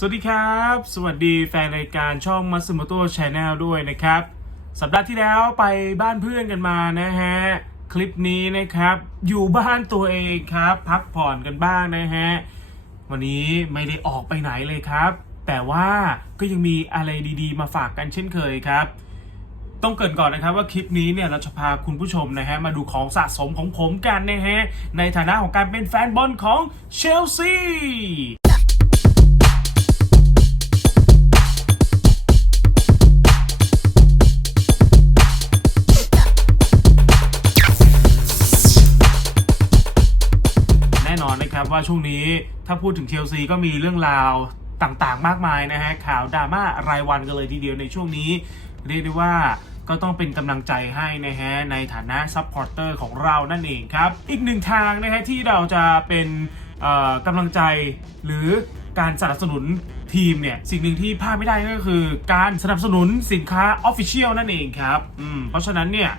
สวัสดีครับ สวัสดีแฟนรายการช่อง m a s u m o t o Channel ด้วยนะครับ สัปดาห์ที่แล้วไปบ้านเพื่อนกันมานะฮะ คลิปนี้นะครับ อยู่บ้านตัวเองครับ พักผ่อนกันบ้างนะฮะ วันนี้ไม่ได้ออกไปไหนเลยครับ แต่ว่าก็ยังมีอะไรดีๆ มาฝากกันเช่นเคยครับ ต้องเกรินก่อนนะครับว่าคลิปนี้เนี่ยเราจะพาคุณผู้ชมนะฮะมาดูของสะสมของผมกันนะฮะในฐานะของการเป็นแฟนบอลของเชลซี ช่วงนี้ถ้าพูดถึงเชลซีก็มีเรื่องราวต่างๆ มากมายนะฮะข่าวดราม่ารายวันกันเลยทีเดียวในช่วงนี้ เรียกได้ว่าก็ต้องเป็นกำลังใจให้นะฮะในฐานะซัพพอร์เตอร์ของเรานั่นเองครับ อีกหนึ่งทางนะฮะที่เราจะเป็นเอ่อกำลังใจหรือการสนับสนุนทีมเนี่ย สิ่งหนึ่งที่พลาดไม่ได้ก็คือ การสนับสนุนสินค้า Official นั่นเองครับอืมเพราะฉะนั้นเนี่ย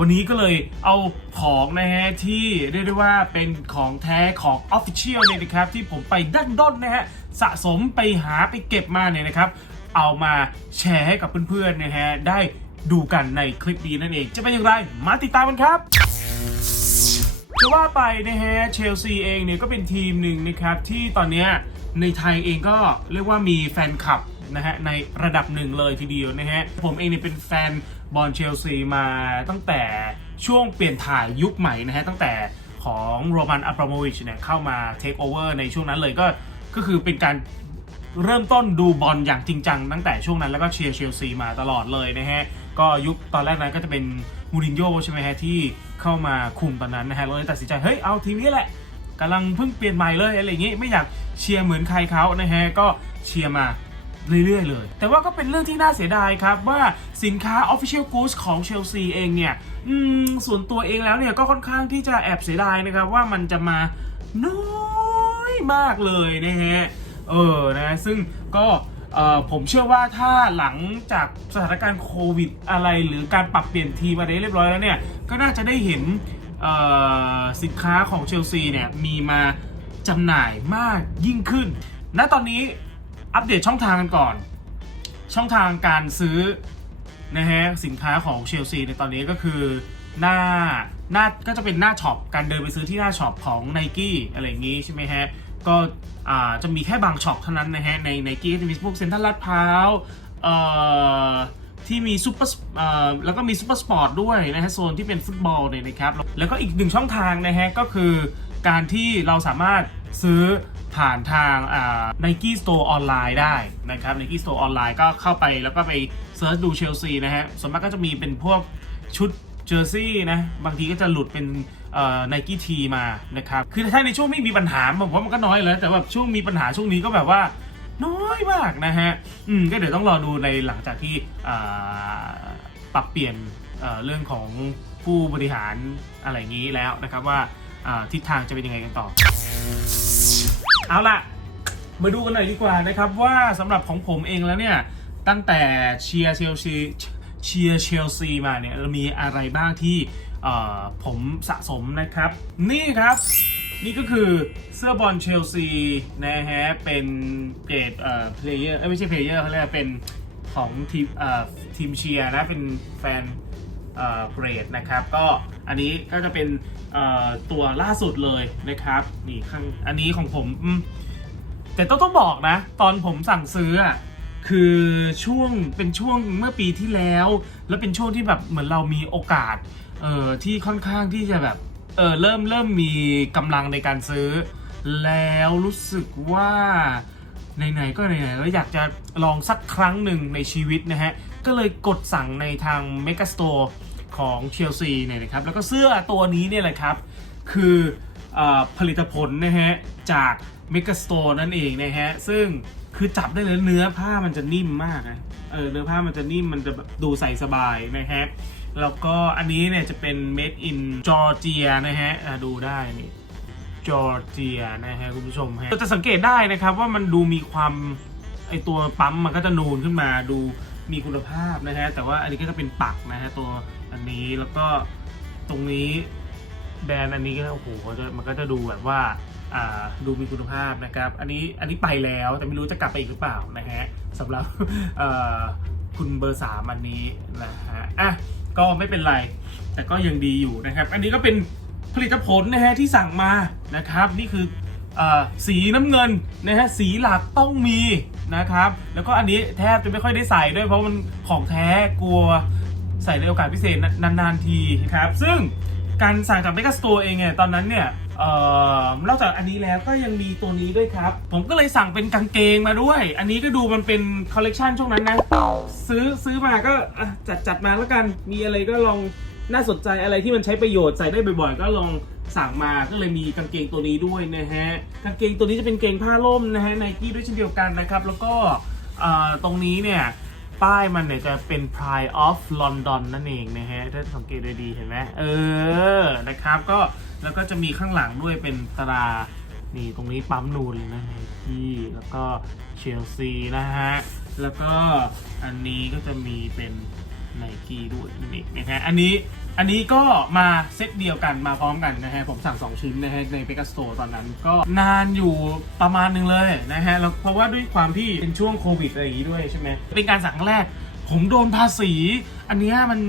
วันนี้ก็เลยเอาของนะฮะที่เรียกได้ว่าเป็นของแท้ของ Official เนี่ยนะครับที่ผมไปดั้นด้นนะฮะสะสมไปหาไปเก็บมาเนี่ยนะครับเอามาแชร์ให้กับเพื่อนๆนะฮะได้ดูกันในคลิปนี้นั่นเอง จะเป็นอย่างไรมาติดตามกันครับจะว่าไปนะฮะเชลซีเองเนี่ยก็เป็นทีมหนึ่งนะครับที่ตอนนี้ในไทยเองก็เรียกว่ามีแฟนคลับ นะฮะในระดับหนึ่งเลยทีเดียวนะฮะ ผมเองเนี่ยเป็นแฟนบอลเชลซีมาตั้งแต่ช่วงเปลี่ยนถ่ายยุคใหม่นะฮะ ตั้งแต่ของโรมันอับราโมวิชเนี่ยเข้ามาเทคโอเวอร์ในช่วงนั้นเลยก็ก็คือเป็นการเริ่มต้นดูบอลอย่างจริงจังตั้งแต่ช่วงนั้นแล้วก็เชียร์เชลซีมาตลอดเลยนะฮะ ก็ยุคตอนแรกนั้นก็จะเป็นมูรินโญ่ใช่ไหมฮะที่เข้ามาคุมตอนนั้นนะฮะเราเลยตัดสินใจเฮ้ยเอาทีมนี้แหละกำลังเพิ่งเปลี่ยนใหม่เลยอะไรอย่างงี้ไม่อยากเชียร์เหมือนใครเขานะฮะก็เชียร์มา เรื่อยๆเลย แต่ว่าก็เป็นเรื่องที่น่าเสียดายครับ ว่าสินค้า Official Goods ของเชลซีเองเนี่ยส่วนตัวเองแล้วเนี่ยก็ค่อนข้างที่จะแอบเสียดายนะครับ ว่ามันจะมาน้อยมากเลยนะฮะเออนะซึ่งก็ผมเชื่อว่าถ้าหลังจากสถานการณ์โควิดอะไรหรือการปรับเปลี่ยนทีมอะไรเรียบร้อยแล้วเนี่ย ก็น่าจะได้เห็นสินค้าของเชลซีเนี่ยมีมาจำหน่ายมากยิ่งขึ้น ณตอนนี้ อัปเดตช่องทางกันก่อน ช่องทางการซื้อนะฮะสินค้าของเชลซีในตอนนี้ก็คือหน้าหน้าก็จะเป็นหน้าช็อปการเดินไปซื้อที่หน้าช็อปของ n i กี้อะไรอย่างงี้ใช่ไหมฮะก็จะมีแค่บางช็อปเท่านั้นนะฮะใน n i กี้จะมีพวกเซ็นทรัลลาดพร้าวที่มีซูเปอร์แล้วก็มีซูเปอร์สปอร์ตด้วยนะฮะโซนที่เป็นฟุตบอลเนี่ยนะครับแล้วก็อีกหนึ่งช่องทางนะฮะก็คือการที่เราสามารถซื้อ ผ่านทาง Nike Store ออนไลน์ได้นะครับ Nike Store ออนไลน์ก็เข้าไปแล้วก็ไปเซิร์ชดูเชลซีนะฮะส่วนมากก็จะมีเป็นพวกชุดเจอร์ซี่นะบางทีก็จะหลุดเป็นเอ่อ Nike T มานะครับคือถ้าในช่วงไม่มีปัญหาผมว่ามันก็น้อยแล้วแต่แบบช่วงมีปัญหาช่วงนี้ก็แบบว่าน้อยมากนะฮะอืมก็เดี๋ยวต้องรอดูในหลังจากที่ปรับเปลี่ยนเเรื่องของผู้บริหารอะไรอย่างนี้แล้วนะครับว่าทิศทางจะเป็นยังไงกันต่อ เอาล่ะ มาดูกันหน่อยดีกว่านะครับว่าสำหรับของผมเองแล้วเนี่ย ตั้งแต่เชียร์เชลซีเชียร์เชลซีมาเนี่ยมีอะไรบ้างที่ผมสะสมนะครับ นี่ครับนี่ก็คือเสื้อบอลเชลซีนะฮะ เป็นเกรดเอ่อเพลเยอร์ไม่ใช่เพลเยอร์เขาเรียกเป็นของทีมเอ่อทีมเชียร์นะ เป็นแฟนเอ่อเกรดนะครับ ก็ อันนี้ก็จะเป็นตัวล่าสุดเลยนะครับนี่ข้างอันนี้ของผมมแต่ต้องต้องบอกนะ ตอนผมสั่งซื้ออะคือช่วงเป็นช่วงเมื่อปีที่แล้ว แล้วเป็นช่วงที่แบบเหมือนเรามีโอกาสเอ่อที่ค่อนข้างที่จะแบบเออเริ่มเริ่มมีกำลังในการซื้อ แล้วรู้สึกว่าไหนๆก็ไหนๆแล้วอยากจะลองสักครั้งหนึ่งในชีวิตนะฮะ ก็เลยกดสั่งในทาง m e g a Store ของเชลซีเนี่ยนะครับแล้วก็เสื้อตัวนี้เนี่ยแหละครับ คืออผลิตผลนะฮะ จาก m e g a Store นั่นเองนะฮะ ซึ่งคือจับได้เลยเนื้อผ้ามันจะนิ่มมากนะเออเนื้อผ้ามันจะนิ่มมันจะแบบดูใส่สบายนะฮะ แล้วก็อันนี้เนี่ยจะเป็น made in Georgia นะฮะอะดูได้นี่จอร์เจียนะฮะคุณผู้ชมฮะเราจะสังเกตได้นะครับว่ามันดูมีความไอตัวปั๊มมันก็จะนูนขึ้นมาดูมีคุณภาพนะฮะแต่ว่าอันนี้ก็จะเป็นปักนะฮะตัว อันนี้แล้วก็ตรงนี้แบรนด์อันนี้ก็โอ้โหมันก็จะดูแบบว่าดูมีคุณภาพนะครับ อันนี้อันนี้ไปแล้วแต่ไม่รู้จะกลับไปอีกหรือเปล่านะฮะสำหรับคุณเบอร์สามอันนี้นะฮะอะก็ไม่เป็นไร แต่ก็ยังดีอยู่นะครับ อันนี้ก็เป็นผลิตผลนะฮะที่สั่งมานะครับ นี่คืออสีน้ำเงินนะฮะสีหลักต้องมีนะครับ แล้วก็อันนี้แทบจะไม่ค่อยได้ใส่ด้วยเพราะมันของแท้กลัว ใส่ในโอกาสพิเศษนานๆทีครับ ซึ่งการสั่งจากเมกาสโตร์เองเนี่ยตอนนั้นเนี่ยเอ่อนอกจากอันนี้แล้วก็ยังมีตัวนี้ด้วยครับ ผมก็เลยสั่งเป็นกางเกงมาด้วย อันนี้ก็ดูมันเป็นคอลเลกชันช่วงนั้นนะ ซื้อซื้อมาก็จัดจัดมาแล้วกัน มีอะไรก็ลองน่าสนใจอะไรที่มันใช้ประโยชน์ใส่ได้บ่อยๆ ก็ลองสั่งมาก็เลยมีกางเกงตัวนี้ด้วยนะฮะ กางเกงตัวนี้จะเป็นเกงผ้าล่มนะฮะไนกี้ด้วยเช่นเดียวกันนะครับ แล้วก็ตรงนี้เนี่ย ป้ายมันเนี่ยจะเป็น Pride of London นั่นเองนะฮะ ถ้าสังเกตดีๆเห็นไหมเออ นะครับ ก็แล้วก็จะมีข้างหลังด้วยเป็นตรา นี่ตรงนี้ปั๊มนูนเลยนะไนกี้แล้วก็เชลซีนะฮะ แล้วก็อันนี้ก็จะมีเป็นไนกี้ด้วยนี่นะฮะ อันนี้ อันนี้ก็มาเซตเดียวกันมาพร้อมกันนะฮะผมสั่ง 2 ชิ้นนะฮะในเ e ก a สโตร์ตอนนั้นก็นานอยู่ประมาณหนึงเลยนะฮะแล้วเพราะว่าด้วยความที่เป็นช่วงโควิดอะไรอย่างนี้ด้วยใช่ไหมเป็นการสั่งแรก ผมโดนภาษี อันเนี้ยมัน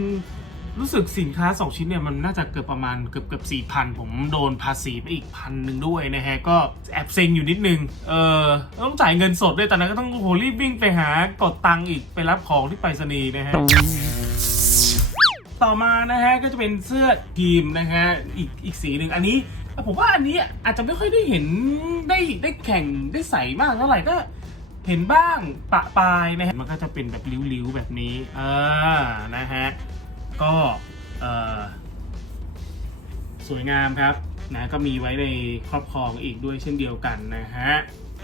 รู้สึกสินค้า 2 ชิ้นเนี่ยมันน่าจะเกือบประมาณเกือบเกือบสี่พันผมโดนภาษีไปอีกพันหนึ่งด้วยนะฮะ ก็แอบเซ็งอยู่นิดนึง เออต้องจ่ายเงินสดด้วยตอนนั้นก็ต้องโหรีบวิ่งไปหากดตังค์อีกไปรับของที่ไปรษณีย์นะฮะ ต่อมานะฮะก็จะเป็นเสื้อทีมนะฮะอีกอีกสีหนึ่งอันนี้ผมว่าอันนี้อาจจะไม่ค่อยได้เห็นได้ได้แข่งได้ใส่มากเท่าไหร่ก็เห็นบ้างปะปลายนะฮะมันก็จะเป็นแบบริ้วๆแบบนี้อ่านะฮะก็เออสวยงามครับนะก็มีไว้ในครอบครองอีกด้วยเช่นเดียวกันนะฮะ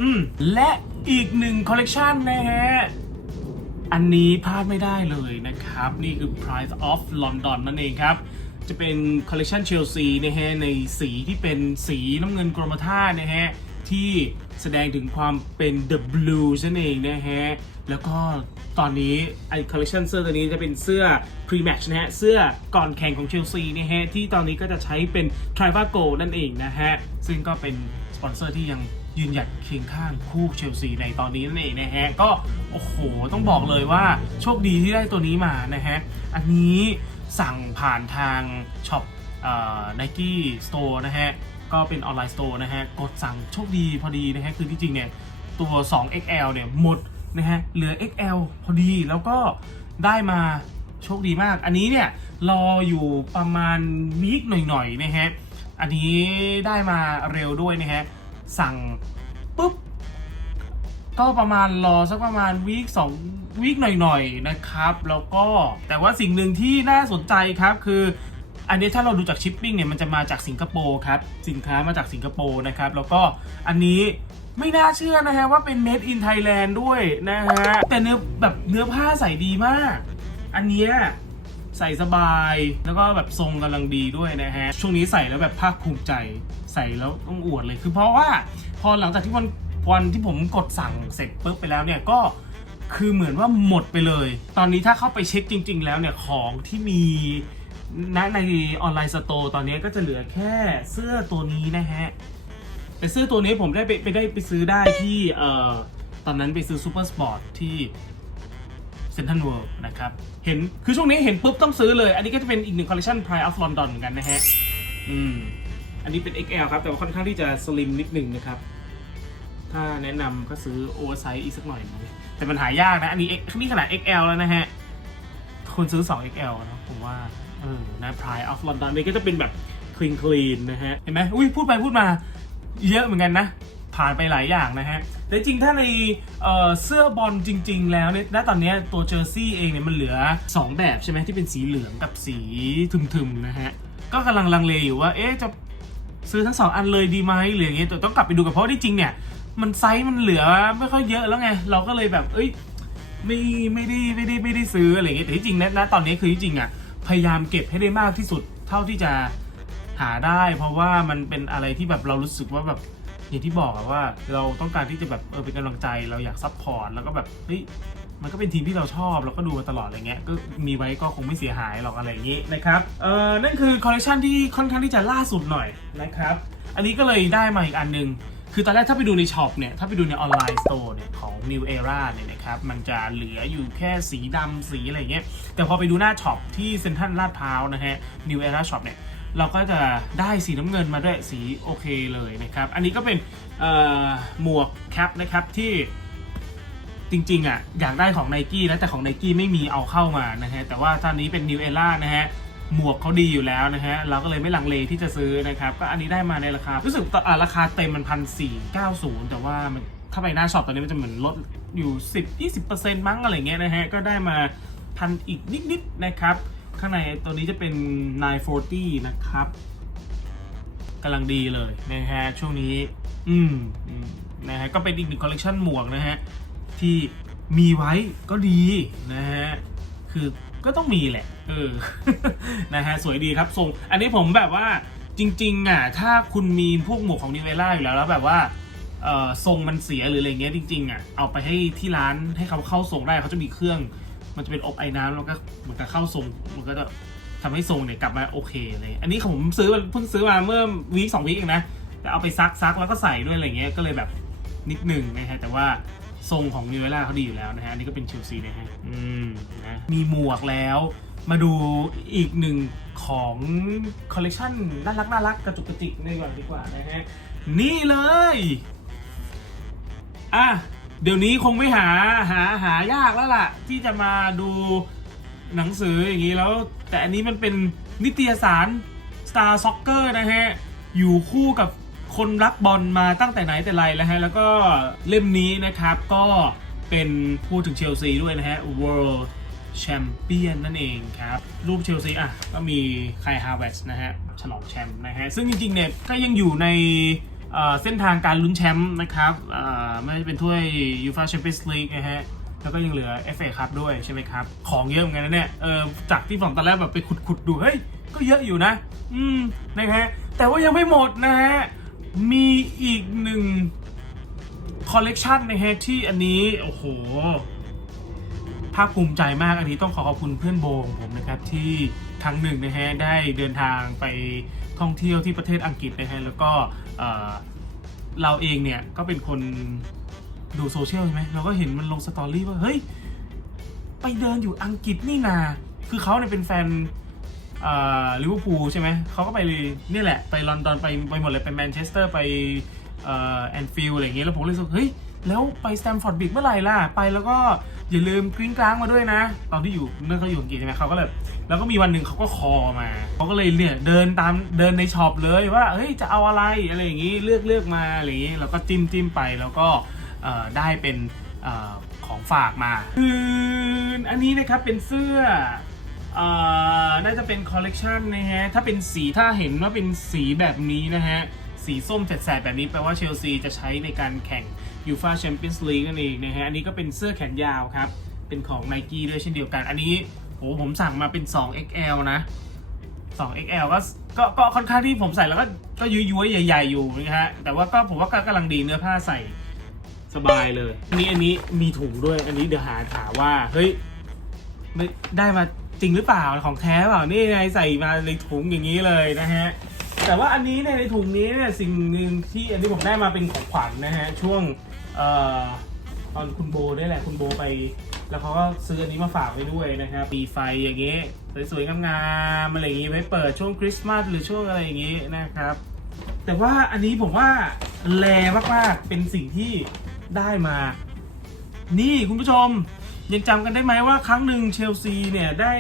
อืมและอีกหนึ่งคอลเลกชันนะฮะ อันนี้พลาดไม่ได้เลยนะครับ นี่คือ Price of London นั่นเองครับ จะเป็นคอลเล t ชันเชลซีนะฮะในสีที่เป็นสีน้ำเงินกรมท่านะฮะ ที่แสดงถึงความเป็น The Blue นั่นเองนะฮะ แล้วก็ตอนนี้ไอคอลเล t ชันเสื้อตัวนี้จะเป็นเสื้อ Pre-match นะฮะ เสื้อก่อนแข่งของเชลซีนะฮะ ที่ตอนนี้ก็จะใช้เป็น t r i v a g o นั่นเองนะฮะ ซึ่งก็เป็นสปอนเซอร์ที่ยัง ยืนหยัดเคียงข้างคู่เชลซีในตอนนี้นั่นเองนะฮะ ก็โอ้โหต้องบอกเลยว่าโชคดีที่ได้ตัวนี้มานะฮะ อันนี้สั่งผ่านทางช็อปไนกี้สโตร์นะฮะ ก็เป็นออนไลน์สโตร์นะฮะ กดสั่งโชคดีพอดีนะฮะ คือที่จริงเนี่ย ตัว 2XL เนี่ยหมดนะฮะ เหลือ XL พอดีแล้วก็ได้มาโชคดีมาก อันนี้เนี่ยรออยู่ประมาณวีคหน่อยๆนะฮะ อันนี้ได้มาเร็วด้วยนะฮะ สั่งปุ๊บก็ประมาณรอสักประมาณวีคสองวีคหน่อยๆนะครับ แล้วก็แต่ว่าสิ่งหนึ่งที่น่าสนใจครับคือ อันนี้ถ้าเราดูจากชิปปิ้งเนี่ยมันจะมาจากสิงคโปร์ครับ สินค้ามาจากสิงคโปร์นะครับ แล้วก็อันนี้ไม่น่าเชื่อนะฮะว่าเป็น made in Thailand ด้วยนะฮะแต่เนื้อแบบเนื้อผ้าใส่ดีมาก อันเนี้ย ใส่สบาย แล้วก็แบบทรงกำลังดีด้วยนะฮะ ช่วงนี้ใส่แล้วแบบภาคภูมิใจ ใส่แล้วต้องอวดเลย คือเพราะว่าพอหลังจากที่วันวันที่ผมกดสั่งเสร็จปุ๊บไปแล้วเนี่ยก็คือเหมือนว่าหมดไปเลย ตอนนี้ถ้าเข้าไปเช็คจริง ๆ แล้วเนี่ยของที่มีณในออนไลน์สโตร์ตอนนี้ก็จะเหลือแค่เสื้อตัวนี้นะฮะแต่เสื้อตัวนี้ผมได้ไปไปได้ไปซื้อได้ที่เอ่อตอนนั้นไปซื้อซูเปอร์สปอร์ตที่ เซนทันเวิลด์นะครับ เห็นคือช่วงนี้เห็นปุ๊บต้องซื้อเลย อันนี้ก็จะเป็นอีกหนึ่งคอลเลคชัน Pride of London เหมือนกันนะฮะ อืม อันนี้เป็น XL ครับ แต่ว่าค่อนข้างที่จะสลิมนิดหนึ่งนะครับ ถ้าแนะนำก็ซื้อโอเวอร์ไซส์อีกสักหน่อยหนึ่งแต่มันหายากนะ อันนี้นี่ขนาด XL แล้วนะฮะคนซื้อ 2 XL นะผมว่า เออ นะ Pride of London นี่ก็จะเป็นแบบ clean clean นะฮะ เห็นไหมอุ้ยพูดไปพูดมาเยอะเหมือนกันนะ ผ่านไปหลายอย่างนะฮะแต่จริงถ้าในเเสื้อบอลจริง ๆ แล้วเนี่ยณตอนนี้ตัวเจอร์ซี่เองเนี่ยมันเหลือ 2 แบบใช่ไหมที่เป็นสีเหลืองกับสีทึมๆนะฮะก็กำลังลังเลอยู่ว่าเอ๊ะจะซื้อทั้งสองอันเลยดีไหมหรืออย่างเงี้ยแต่ต้องกลับไปดูกันเพราะที่จริงเนี่ยมันไซส์มันเหลือไม่ค่อยเยอะแล้วไงเราก็เลยแบบเอ้ยไม่ไม่ได้ไม่ได้ไม่ได้ซื้ออะไรอย่างเงี้ยแต่ที่จริงนะณตอนนี้คือที่จริงอะพยายามเก็บให้ได้มากที่สุดเท่าที่จะหาได้ เพราะว่ามันเป็นอะไรที่แบบเรารู้สึกว่าแบบ อย่างที่บอกอะว่าเราต้องการที่จะแบบเออเป็นกำลังใจเราอยากซัพพอร์ตแล้วก็แบบเฮ้ยมันก็เป็นทีมที่เราชอบเราก็ดูมาตลอดอะไรเงี้ยก็มีไว้ก็คงไม่เสียหายหรอกอะไรอย่างงี้นะครับเออนั่นคือคอลเลคชันที่ค่อนข้างที่จะล่าสุดหน่อยนะครับอันนี้ก็เลยได้มาอีกอันหนึงคือตอนแรกถ้าไปดูในช็อปเนี่ยถ้าไปดูในออนไลน์สโตร์เนี่ยของ New Era เนี่ยนะครับมันจะเหลืออยู่แค่สีดำสีอะไรเงี้ยแต่พอไปดูหน้าช็อปที่เซ็นทรัลลาดพร้าวนะฮะ New Era Shop เนี่ย เราก็จะได้สีน้ำเงินมาด้วยสีโอเคเลยนะครับ อันนี้ก็เป็นหมวกแคปนะครับที่จริงๆอะอยากได้ของ n i กี้นะแต่ของ n i กี้ไม่มีเอาเข้ามานะฮะแต่ว่าตอนนี้เป็น New Era นะฮะหมวกเขาดีอยู่แล้วนะฮะเราก็เลยไม่ลังเลที่จะซื้อนะครับ ก็อันนี้ได้มาในราคา รู้สึกราคาเต็มมันพันสี่เก้าศูนย์แต่ว่ามันถ้าไปหน้าช็อปตอนนี้มันจะเหมือนลดอยู่ 10 20%มั้งอะไรเงี้ยนะฮะก็ได้มาพันอีกนิดๆนะครับ ข้างในตัวนี้จะเป็น 940 นะครับกำลังดีเลยนะฮะช่วงนี้ อืมนะฮะก็เป็นอีกหนึ่งคอลเลกชันหมวกนะฮะที่มีไว้ก็ดีนะฮะคือก็ต้องมีแหละ เออ นะฮะ สวยดีครับทรง อันนี้ผมแบบว่าจริง ๆ อะ ถ้าคุณมีพวกหมวกของนิเวล่าอยู่แล้วแล้วแบบว่าเออทรงมันเสียหรืออะไรเงี้ยจริง ๆ อะ เอาไปให้ที่ร้านให้เขาเข้าทรงได้เขาจะมีเครื่อง มันจะเป็นอบไอ้น้ำแล้วก็เหมือนกับเข้าทรงมันก็จะทำให้ทรงเนี่ยกลับมาโอเคเลยอันนี้ผมซื้อเพิ่งซื้อมาเมื่อวีคสองวีคเองนะแต่เอาไปซักซักแล้วก็ใส่ด้วยอะไรเงี้ยก็เลยแบบนิดหนึ่งนะฮะแต่ว่าทรงของนิเวล่าเขาดีอยู่แล้วนะฮะอันนี้ก็เป็นเชลซีนะฮะอืมนะมีหมวกแล้ว มาดูอีกหนึ่งของคอลเลกชันน่ารักน่ารักกระจุกกระจิกในก่อนดีกว่านะฮะนี่เลยอะ เดี๋ยวนี้คงไม่หาหาหายากแล้วล่ะ ที่จะมาดูหนังสืออย่างนี้แล้ว แต่อันนี้มันเป็นนิตยสาร Star Soccer นะฮะ อยู่คู่กับคนรักบอลมาตั้งแต่ไหนแต่ไรแล้วฮะ แล้วก็เล่มนี้นะครับก็เป็นพูดถึงเชลซีด้วยนะฮะ World Champion นั่นเองครับ รูปเชลซีอะ ก็มีไคฮาเวสนะฮะ ฉลองแชมป์นะฮะ ซึ่งจริงๆเนี่ยก็ยังอยู่ใน เส้นทางการลุ้นแชมป์นะครับไม่ว่าจะเป็นถ้วยยูฟาแชมเปี้ยนส์ลีกนะฮะแล้วก็ยังเหลือ FA ครับด้วยใช่ไหมครับ ของเยอะเหมือนกันนะเนี่ยเออจากที่ผมตอนแรกแบบไปขุดๆดูเฮ้ยก็เยอะอยู่นะ อืมนะฮะแต่ว่ายังไม่หมดนะฮะมีอีกหนึ่งคอลเลกชันนะฮะที่อันนี้ โอ้โหภาคภูมิใจมากอันนี้ต้องขอขอบคุณเพื่อนโบของผมนะครับที่ ครั้งหนึ่งนะฮะได้เดินทางไปท่องเที่ยวที่ประเทศอังกฤษนะฮะแล้วก็เราเองเนี่ยก็เป็นคนดูโซเชียลใช่ไหมเราก็เห็นมันลงสตอรี่ว่าเฮ้ยไปเดินอยู่อังกฤษนี่นาคือเขาเนี่ยเป็นแฟนลิเวอร์พูลใช่ไหมเขาก็ไปนี่แหละไปลอนดอนไปไปหมดเลยไปแมนเชสเตอร์ไปแอนฟิลด์อะไรอย่างเงี้ยแล้วผมเลยรู้สึกเฮ้ยแล้วไปสแตมฟอร์ดบิกเมื่อไหร่ล่ะไปแล้วก็ อย่าลืมกริ้งกลางมาด้วยนะ ตอนที่อยู่เมื่อเขาอยู่อังกฤษใช่ไหมเขาก็แบบแล้วก็มีวันหนึ่งเขาก็คอมาเขาก็เลยเนี่ยเดินตามเดินในช็อปเลยว่าเฮ้ยจะเอาอะไรอะไรอย่างงี้เลือกเลือกมาอะไรอย่างงี้แล้วก็จิ้มจิ้มไปแล้วก็ได้เป็นออของฝากมาคืออันนี้นะครับเป็นเสื้อเอ่อน่าจะเป็นคอลเลกชันนะฮะ ถ้าเป็นสีถ้าเห็นว่าเป็นสีแบบนี้นะฮะ สีส้มแสบๆแบบนี้แปลว่าเชลซีจะใช้ในการแข่ง ยูฟาแชมเปี้ยนส์ลีกนั่นเองนะฮะอันนี้ก็เป็นเสื้อแขนยาวครับ เป็นของ n i กี้ด้วยเช่นเดียวกัน อันนี้โหผมสั่งมาเป็น 2XL นะ 2XL ก็ก็ก็ค่อนข้างที่ผมใส่แล้วก็ก็ยุ้ยๆใหญ่ ๆ อยู่นะฮะแต่ว่าก็ผมว่าก็กำลังดีเนื้อผ้าใส่สบายเลยอันนี้อันนี้มีถุงด้วยอันนี้เดี๋ยวหาถามว่าเฮ้ยไม่ได้มาจริงหรือเปล่าของแท้เปล่านี่ไงใส่มาในถุงอย่างนี้เลยนะฮะแต่ว่าอันนี้เนี่ยในถุงนี้เนี่ยสิ่งหนึ่งที่อันนี้ผมได้มาเป็นของขวัญนะฮะช่วง ตอนคุณโบนี่แหละคุณโบไป แล้วเขาก็ซื้ออันนี้มาฝากไว้ด้วยนะครับปีไฟอย่างเงี้ยสวยๆงามๆอะไรอย่างงี้ไว้เปิดช่วงคริสต์มาสหรือช่วงอะไรอย่างงี้นะครับ แต่ว่าอันนี้ผมว่าแลมากๆเป็นสิ่งที่ได้มา นี่คุณผู้ชมยังจำกันได้ไหมว่าครั้งหนึ่งเชลซีเนี่ยได้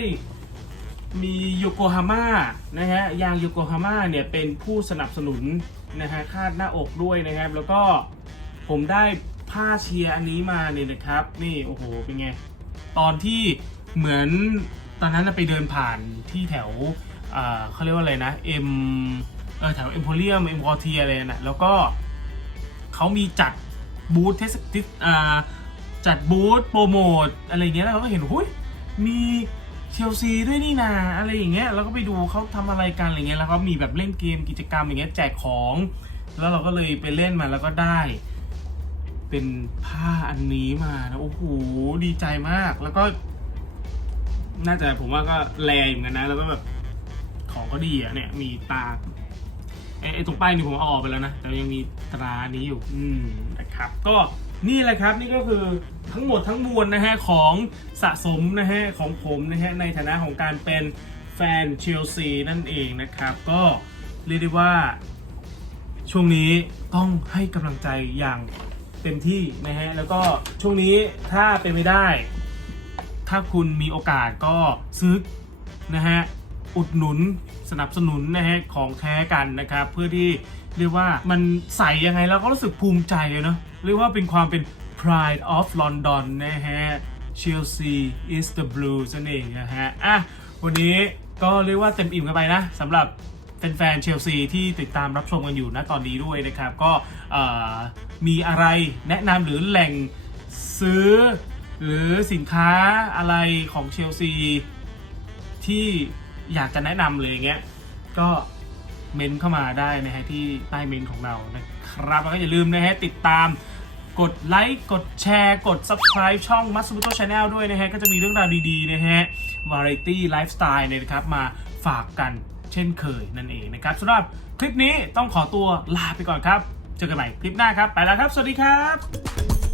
มีโยโกฮาม่านะฮะยางโยโกฮาม่าเนี่ยเป็นผู้สนับสนุนนะฮะคาดหน้าอกด้วยนะครับ แล้วก็ ผมได้ผ้าเชียร์อันนี้มาเนี่ยนะครับ นี่โอ้โหเป็นไง ตอนที่เหมือนตอนนั้นไปเดินผ่านที่แถวเขาเรียกว่าอะไรนะเอ็มเออแถวเอ็มโพเรียมเอ็มพอเทียอะไรนะแล้วก็เขามีจัดบูธเทสติอ่าจัดบูธโปรโมทอะไรเงี้ยแล้วเราก็เห็นหุ้ยมีเชลซีด้วยนี่นาอะไรอย่างเงี้ยแล้วก็ไปดูเขาทำอะไรกันอะไรเงี้ยแล้วเขามีแบบเล่นเกมกิจกรรมอย่างเงี้ยแจกของ แล้วเราก็เลยไปเล่นมาแล้วก็ได้ เป็นผ้าอันนี้มานะโอ้โหดีใจมาก แล้วก็ น่าจะผมว่าก็แรงเหมือนกันนะ แล้วก็แบบของเขาดีอะเนี่ย มีตาไอ้ไอ้ตรงป้ายนี่ผมเอาออกไปแล้วนะ แต่ยังมีตรานี้อยู่ อืมนะครับ ก็นี่แหละครับนี่ก็คือทั้งหมดทั้งมวลนะฮะของสะสมนะฮะของผมนะฮะในฐานะของการเป็นแฟนเชลซีนั่นเองนะครับ ก็เรียกได้ว่าช่วงนี้ต้องให้กำลังใจอย่าง เต็มที่นะฮะแล้วก็ช่วงนี้ถ้าเป็นไม่ได้ ถ้าคุณมีโอกาสก็ซื้อนะฮะอุดหนุนสนับสนุนนะฮะของแท้กันนะครับเพื่อที่เรียกว่ามันใส่ยังไงแล้วก็รู้สึกภูมิใจเลยเนาะเรียกว่าเป็นความเป็น pride of London นะฮะ Chelsea is the blue นั่นเองนะฮะอะวันนี้ก็เรียกว่าเต็มอิ่มกันไปนะสำหรับ แฟนๆเชลซีที่ติดตามรับชมกันอยู่ณตอนนี้ด้วยนะครับ ก็มีอะไรแนะนำหรือแหล่งซื้อ หรือสินค้าอะไรของเชลซีที่อยากจะแนะนำเลยเงี้ยก็เมนเข้ามาได้นะฮะที่ใต้เมนของเรานะครับ แล้วก็อย่าลืมนะฮะติดตามกดไลค์กดแชร์ กด subscribe ช่อง m a s u m o t o Channel ด้วยนะฮะ ก็จะมีเรื่องราวดี ๆ นะฮะ Variety Lifestyle เนี่ยนะครับ มาฝากกัน เช่นเคยนั่นเองนะครับสำหรับคลิปนี้ต้องขอตัวลาไปก่อนครับ เจอกันใหม่คลิปหน้าครับ ไปแล้วครับ สวัสดีครับ